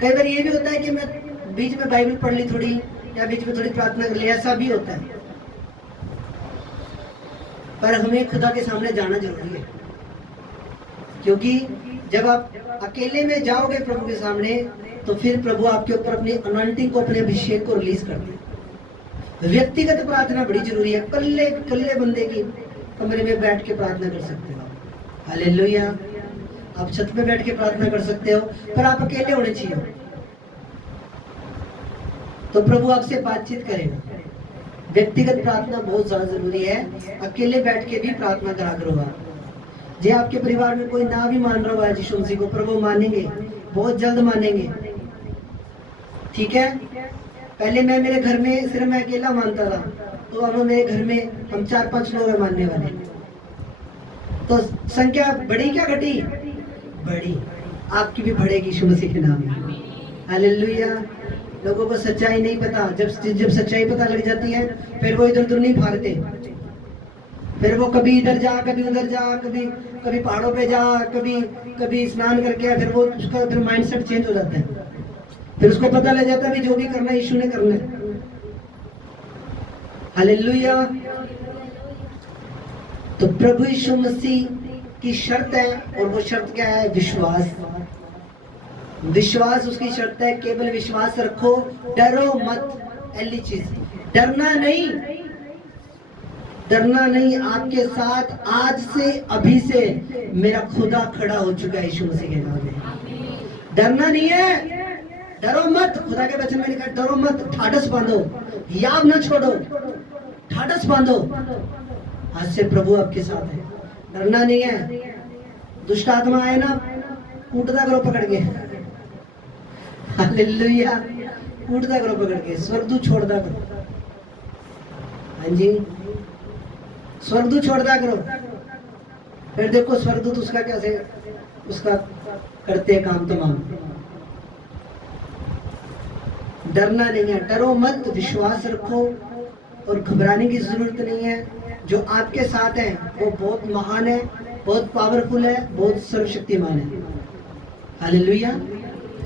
कई बार ये भी होता है कि मैं बीच में बाइबल पढ़ ली थोड़ी, या बीच में थोड़ी प्रार्थना कर ली, ऐसा भी होता है। पर हमें खुदा के सामने जाना जरूरी है, क्योंकि जब आप अकेले में जाओगे प्रभु के सामने तो फिर प्रभु आपके ऊपर अपनी अनॉइंटिंग को, अपने अभिषेक को रिलीज करते हैं। व्यक्तिगत प्रार्थना बड़ी जरूरी है। कल्ले बंदे की कमरे में बैठ के प्रार्थना कर सकते हो, हालेलुया। आप छत पे बैठ के प्रार्थना कर सकते हो, पर आप अकेले होने चाहिए, तो प्रभु आपसे बातचीत करेगा। व्यक्तिगत प्रार्थना बहुत ज्यादा जरूरी है। अकेले बैठ के भी प्रार्थना करा करो आप। जे आपके परिवार में कोई ना भी मान रहा है यीशु मसीह को, प्रभु मानेंगे, बहुत जल्द मानेंगे, ठीक है। पहले मैं मेरे घर में सिर्फ मैं अकेला मानता था, तो अब मेरे घर में हम 4-5 लोग हैं मानने वाले। तो संख्या बढ़ी क्या घटी? बढ़ी। आपकी भी बढ़ेगी यीशु मसीह के नाम में, हालेलुया। लोगों को सच्चाई नहीं पता, जब सच्चाई पता लग जाती है फिर वो इधर उधर नहीं भागते। फिर वो कभी इधर जा, कभी उधर जा, कभी पहाड़ों पे जा, कभी स्नान करके, फिर वो उसका फिर माइंडसेट चेंज हो जाता है। फिर उसको पता लग जाता है भी जो भी करना है यीशु ने करना है, हालेलुया। तो प्रभु यीशु मसीह की शर्त है, और वो शर्त क्या है? विश्वास। विश्वास उसकी शर्त है। केवल विश्वास रखो, डरो मत। पहली चीज, डरना नहीं, डरना नहीं। आपके साथ आज से, अभी से मेरा खुदा खड़ा हो चुका है यीशु मसीह के नाम में। डरना नहीं है, डरो मत। खुदा के वचन में लिखा है डरो मत, ठाडस बांधो, याद ना छोड़ो, ठाडस बांधो। आज से प्रभु आपके साथ है, डरना नहीं है। दुष्ट आत्मा आए ना, कूटता करो पकड़ के, हालेलुया। कूटता करो पकड़ के, स्वर्गदूत छोड़ता करो, हाँ जी, स्वर्गदूत छोड़ता करो। फिर देखो स्वर्गदूत उसका कैसे उसका करते हैं काम तमाम। डरना नहीं है, डरो मत, विश्वास रखो, और घबराने की जरूरत नहीं है। जो आपके साथ है वो बहुत महान है, बहुत पावरफुल है, बहुत सर्वशक्तिमान है, हालेलुया।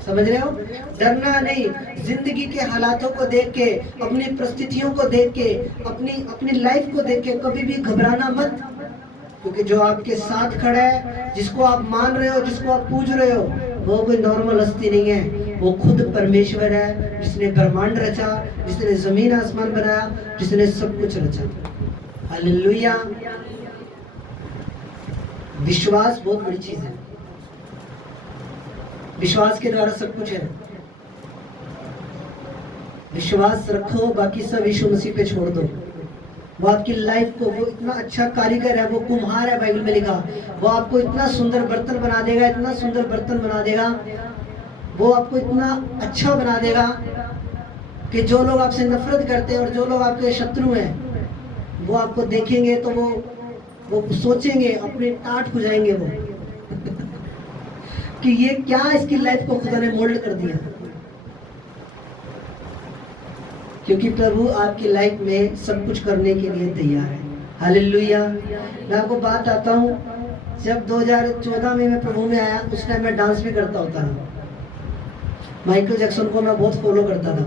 समझ रहे हो? डरना नहीं। जिंदगी के हालातों को देख के, अपनी परिस्थितियों को देख के, अपनी लाइफ को देख के कभी भी घबराना मत, क्योंकि जो आपके साथ खड़ा है, जिसको आप मान रहे हो, जिसको आप पूज रहे हो, वो कोई नॉर्मल हस्ती नहीं है। वो खुद परमेश्वर है, जिसने ब्रह्मांड रचा, जिसने जमीन आसमान बनाया, जिसने सब कुछ रचा, हालेलुया। विश्वास बहुत बड़ी चीज है। विश्वास के द्वारा सब कुछ है। विश्वास रखो, बाकी सब यीशु मसीह पे छोड़ दो। वो आपकी लाइफ को, वो इतना अच्छा कारीगर है, वो कुम्हार है, बाइबल में लिखा। वो आपको इतना सुंदर बर्तन बना देगा, इतना सुंदर बर्तन बना देगा, वो आपको इतना अच्छा बना देगा कि जो लोग आपसे नफरत करते हैं और जो लोग आपके शत्रु हैं, वो आपको देखेंगे तो वो सोचेंगे, अपने टाट हो जाएंगे वो कि ये क्या इसकी लाइफ को खुदा ने मोल्ड कर दिया। क्योंकि प्रभु आपकी लाइफ में सब कुछ करने के लिए तैयार है, हालेलुया। मैं आपको बात आता हूँ, जब 2014 में मैं प्रभु में आया, उस टाइम मैं डांस भी करता होता था। माइकल जैक्सन को मैं बहुत फॉलो करता था,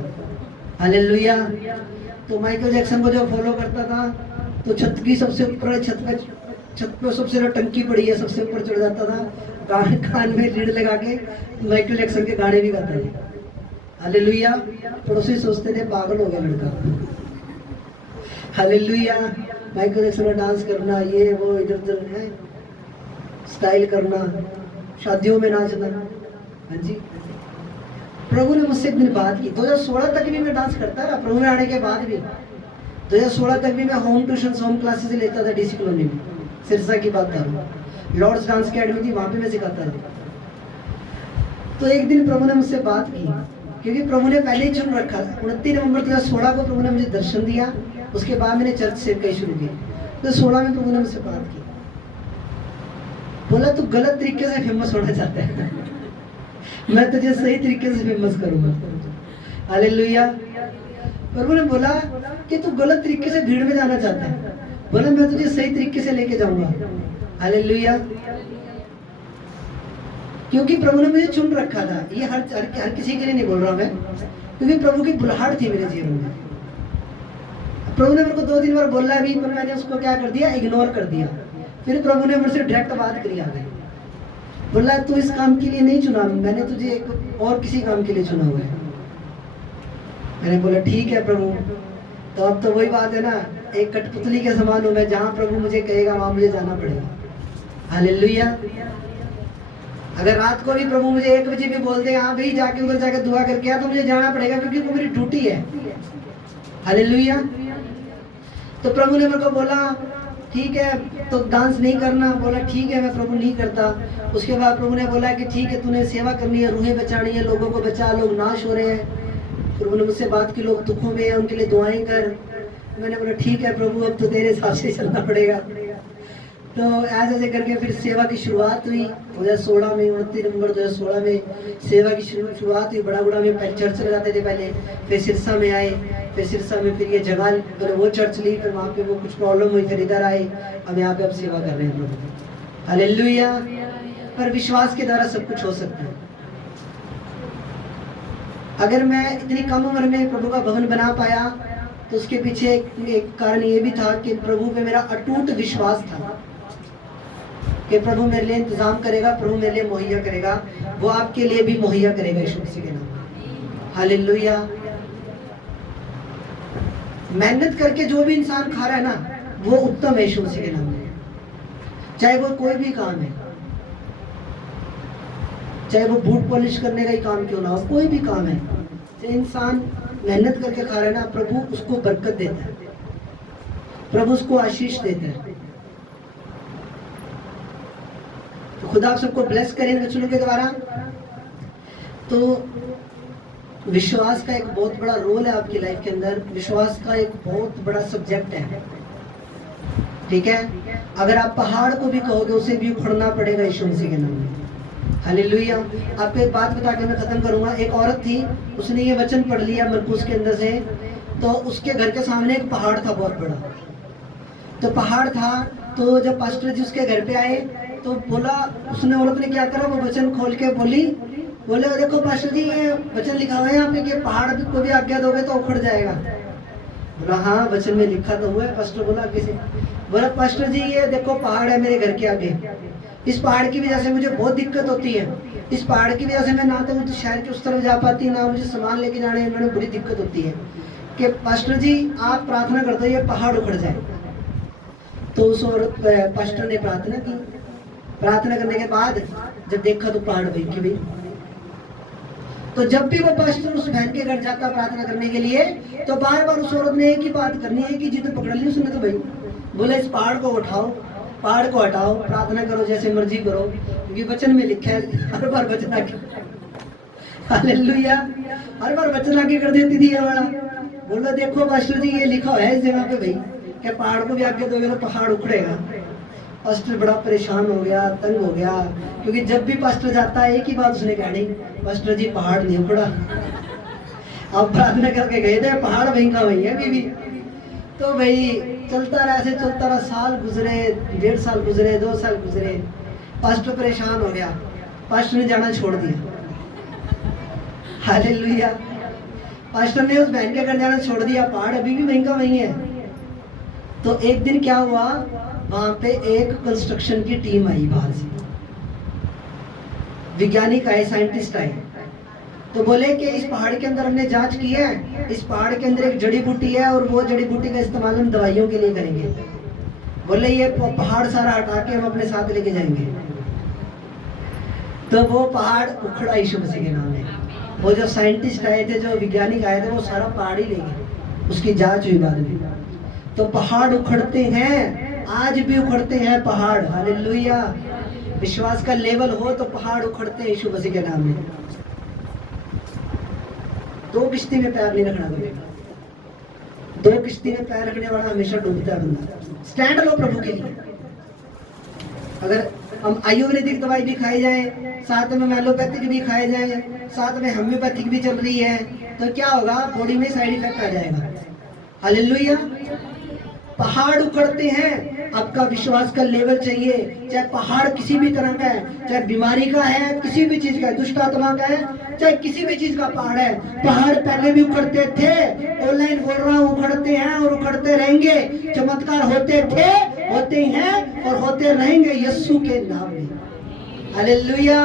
हालेलुया। तो माइकल जैक्सन को जब फॉलो करता था तो छत की सबसे ऊपर, छत पे सबसे ज़्यादा टंकी पड़ी है, सबसे ऊपर चढ़ जाता था, कान में लीड लगा के माइकल जैक्सन के गाने भी गाता था, हालेलुया। पड़ोसी सोचते थे पागल हो गया लड़का, हालेलुया। माइकल जैक्सन का डांस करना, ये वो इधर उधर है, स्टाइल करना, शादियों में नाचना, हाँ जी। प्रभु ने मुझसे एक दिन बात की। 2016 तक भी मैं डांस करता रहा, प्रभु में आने के बाद भी 2016 तक भी मैं होम ट्यूशन, होम क्लासेस लेता था डीसी कॉलोनी में। सिरसा की बात कर रहा हूँ, लॉर्ड्स डांस अकेडमी थी, वहाँ पे मैं सिखाता था। तो एक दिन प्रभु ने मुझसे बात की, क्योंकि प्रभु ने पहले ही चुन रखा था। 29 नवंबर 2016 को प्रभु ने मुझे दर्शन दिया, उसके बाद मैंने चर्च सेवकाई शुरू की। तो 16 में प्रभु ने मुझसे बात की, बोला तू गलत तरीके से फेमस होना चाहता है मैं तुझे सही तरीके से फेमस करूंगा। हालेलुया। प्रभु ने बोला कि तू गलत तरीके से भीड़ में जाना चाहता है, बोला मैं तुझे सही तरीके से लेके जाऊंगा। हालेलुया। क्योंकि प्रभु ने मुझे चुन रखा था। ये हर किसी के लिए नहीं बोल रहा मैं, क्योंकि प्रभु की बुलाहट थी मेरे जीवन में। प्रभु ने मेरे को 2-3 बार बोला भी, पर मैंने उसको क्या कर दिया, इग्नोर कर दिया। फिर प्रभु ने मुझसे डायरेक्ट बात करी आगे, बोला तू इस काम के लिए नहीं चुना, मैंने तुझे एक और किसी काम के लिए चुना हुआ है। मैंने बोला ठीक है प्रभु। तो अब तो वही बात है ना, एक कठपुतली के समान हूं मैं, जहां प्रभु मुझे कहेगा वहां मुझे जाना पड़ेगा। हालेलुया। अगर रात को भी प्रभु मुझे 1 बजे भी बोल दे हाँ भाई जाके उधर जाके दुआ करके आ, तो मुझे जाना पड़ेगा, क्योंकि वो मेरी ड्यूटी है। हालेलुया। तो प्रभु ने मेरे को बोला ठीक है तो डांस नहीं करना, बोला ठीक है मैं प्रभु नहीं करता। उसके बाद प्रभु ने बोला कि ठीक है तूने सेवा करनी है, रूहें बचानी है, लोगों को बचा, लोग नाश हो रहे हैं। प्रभु ने मुझसे बात की, लोग दुखों में हैं उनके लिए दुआएं कर। मैंने बोला ठीक है प्रभु, अब तो तेरे हिसाब से चलना पड़ेगा। तो ऐसे करके फिर सेवा की शुरुआत हुई 2016 में, 29 नवंबर 2016 में सेवा की शुरुआत हुई। बड़ा में चर्च लगाते थे पहले, फिर सिरसा में आए, फिर सिरसा में फिर ये जगह फिर वो चर्च ली, फिर वहाँ पे वो कुछ प्रॉब्लम हुई, फिर इधर आए, अब यहाँ पे अब सेवा कर रहे हैं प्रभु। हालेलुया। पर विश्वास के द्वारा सब कुछ हो सकता है। अगर मैं इतनी कम उम्र में प्रभु का भवन बना पाया तो उसके पीछे एक कारण ये भी था कि प्रभु पे मेरा अटूट विश्वास था कि प्रभु मेरे लिए इंतजाम करेगा, प्रभु मेरे लिए मुहैया करेगा, वो आपके लिए भी मुहैया करेगा यीशु मसीह के नाम। हालेलुया। मेहनत करके जो भी इंसान खा रहा है ना, वो उत्तम है यीशु मसीह के नाम में। चाहे वो कोई भी काम है, चाहे वो बूट पॉलिश करने का ही काम क्यों ना हो, कोई भी काम है, चाहे इंसान मेहनत करके खा रहा है ना, प्रभु उसको बरकत देता है, प्रभु उसको आशीष देता है। तो खुदा आप सबको ब्लेस करें इन वचनों के द्वारा। तो विश्वास का एक बहुत बड़ा रोल है आपकी लाइफ के अंदर, विश्वास का एक बहुत बड़ा सब्जेक्ट है, ठीक है। अगर आप पहाड़ को भी कहोगे उसे भी उखड़ना पड़ेगा यीशु मसीह के नाम में। हालेलुया। आपको एक बात बता के मैं खत्म करूंगा। एक औरत थी, उसने ये वचन पढ़ लिया मरकुस के अंदर से, तो उसके घर के सामने एक पहाड़ था बहुत बड़ा। तो पहाड़ था, तो जब पास्टर जी उसके घर पे आए तो बोला, उसने औरत ने क्या करा, वो वचन खोल के बोले देखो पास्टर जी ये वचन लिखा हुआ है यहाँ पे कि पहाड़ को भी आज्ञा दोगे तो उखड़ जाएगा। बोला हाँ वचन में लिखा तो हुआ है। पास्टर बोला किसे? बोला पास्टर जी ये देखो पहाड़ है मेरे घर के आगे, इस पहाड़ की वजह से मुझे बहुत दिक्कत होती है, इस पहाड़ की वजह से मैं ना तो शहर के उस तरफ जा पाती, ना मुझे सामान लेके जाने में बड़ी दिक्कत होती है, कि पास्टर जी आप प्रार्थना कर दो ये पहाड़ उखड़ जाए। तो उस औरत पास्टर ने प्रार्थना की। प्रार्थना करने के बाद जब देखा तो पहाड़ भाई की भाई। तो जब भी वो पास्टर उस बहन के घर जाता प्रार्थना करने के लिए, तो बार बार उस औरत ने एक ही बात करनी है कि जिद पकड़ ली उसने, तो भाई बोले इस पहाड़ को उठाओ, पहाड़ को हटाओ, प्रार्थना करो जैसे मर्जी करो, क्योंकि वचन में लिखा है। हर बार वचन आगे, हालेलुया, हर बार वचन आगे कर देती थी ये वाला। बोलो देखो पास्टर जी ये लिखा है इस जगह पे भाई कि पहाड़ को भी आगे दोगे तो पहाड़ उखड़ेगा। पास्टर बड़ा परेशान हो गया, तंग हो गया, क्योंकि जब भी पास्टर जाता है एक ही बात उसने कहनी, पास्टर जी पहाड़ नहीं उखड़ा। अब प्रार्थना करके गए थे, पहाड़ वहीं का वहीं है अभी भी। तो भाई चलता रहा, ऐसे चलता रहा, साल गुजरे, 1.5 साल गुजरे, 2 साल गुजरे, पास्टर परेशान हो गया, पास्टर ने जाना छोड़ दिया। हालेलुया। पास्टर ने उस बहन के घर जाना छोड़ दिया, पहाड़ अभी भी वहीं का वहीं है। तो एक दिन क्या हुआ, वहां पे एक कंस्ट्रक्शन की टीम आई बाहर से, वैज्ञानिक आए, साइंटिस्ट आए। तो बोले कि इस पहाड़ के अंदर हमने जांच की है, इस पहाड़ के अंदर एक जड़ी बूटी है और वो जड़ी बूटी का इस्तेमाल हम दवाइयों के लिए करेंगे। बोले ये पहाड़ सारा हटा के हम अपने साथ लेके जाएंगे। तो वो पहाड़ उखड़ा यीशु मसीह के नाम में। वो जो साइंटिस्ट आए थे, जो वैज्ञानिक आए थे, वो सारा पहाड़ ही ले गए, उसकी जांच हुई बाद में। तो पहाड़ उखड़ते हैं, आज भी उखड़ते हैं पहाड़। हालेलुया। विश्वास का लेवल हो तो पहाड़ उखड़ते हैं यीशु मसीह के नाम में। 2 किश्ती में पैर नहीं रखना कभी, 2 किश्ती में पैर रखने वाला हमेशा डूबता है बंदा। स्टैंड लो प्रभु के लिए। अगर हम आयुर्वेदिक दवाई भी खाई जाए, साथ में एलोपैथिक भी खाए जाए, साथ में होम्योपैथिक भी चल रही है, तो क्या होगा, बॉडी में साइड इफेक्ट आ जाएगा। हालेलुया। पहाड़ उखड़ते हैं, आपका विश्वास का लेवल चाहिए। चाहे पहाड़ किसी भी तरह का है, चाहे बीमारी का है, किसी भी चीज का है, दुष्ट आत्मा का है, चाहे किसी भी चीज का पहाड़ है। पहाड़ पहले भी उखड़ते थे, ऑनलाइन बोल रहा हूँ, उखड़ते हैं और उखड़ते रहेंगे। चमत्कार होते थे, होते हैं और होते रहेंगे यीशु के नाम में। हालेलुया।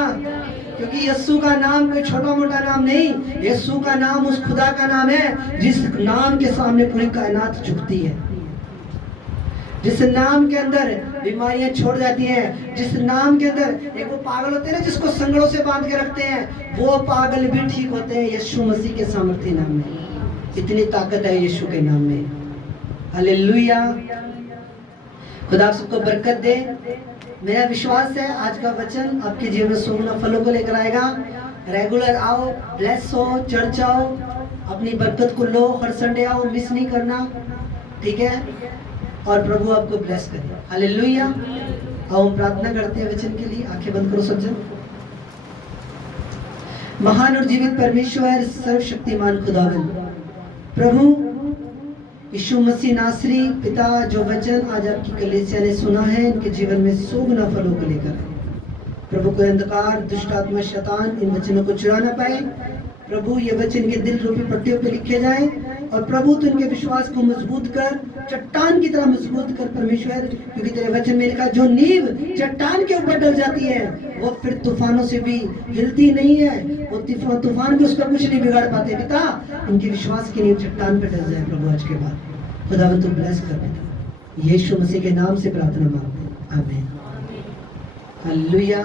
क्योंकि यीशु का नाम कोई छोटा मोटा नाम नहीं, यीशु का नाम उस खुदा का नाम है जिस नाम के सामने पूरी कायनात झुकती है, जिस नाम के अंदर बीमारियां छोड़ जाती हैं, जिस नाम के अंदर एक वो पागल होते हैं ना जिसको संगड़ों से बांध के रखते हैं, वो पागल भी ठीक होते हैं यीशु मसीह के सामर्थ्य नाम में। इतनी ताकत है यीशु के नाम में। हालेलुया। खुदा आप सबको बरकत दे। मेरा विश्वास है आज का वचन आपके जीवन में सोना फलों को लेकर आएगा। रेगुलर आओ, ब्लेस हो, चर्च आओ, अपनी बरकत को लो, हर संडे आओ, मिस नहीं करना, ठीक है? और प्रभु आपको ब्लेस करे। हालेलुया। आओ हम प्रार्थना करते हैं वचन के लिए। आंखें बंद करो सज्जन। महान और जीवित परमेश्वर, सर्वशक्तिमान खुदावन, प्रभु यीशु मसीह नासरी पिता, जो वचन आज आपकी कलीसिया ने सुना है, इनके जीवन में 100 गुना फलों को लेकर प्रभु, कोई अंधकार, दुष्ट आत्मा, शैतान इन वचनों को चुरा ना पाए। प्रभु ये वचन के दिल रूपी पट्टियों पे लिखे जाएं और प्रभु तू इनके विश्वास को मजबूत कर, चट्टान की तरह मजबूत कर परमेश्वर। क्योंकि तेरे वचन में लिखा, जो नींव चट्टान के ऊपर डल जाती है वो फिर तूफानों से भी हिलती नहीं है, वो तूफान भी उसका कुछ नहीं बिगाड़ पाते। पिता इनके विश्वास की नींव चट्टान पे डल जाए प्रभु आज के बाद। खुदावंद तू ब्लेस कर पिता, यीशु मसीह के नाम से प्रार्थना मांगते हैं, आमीन। हालेलुया।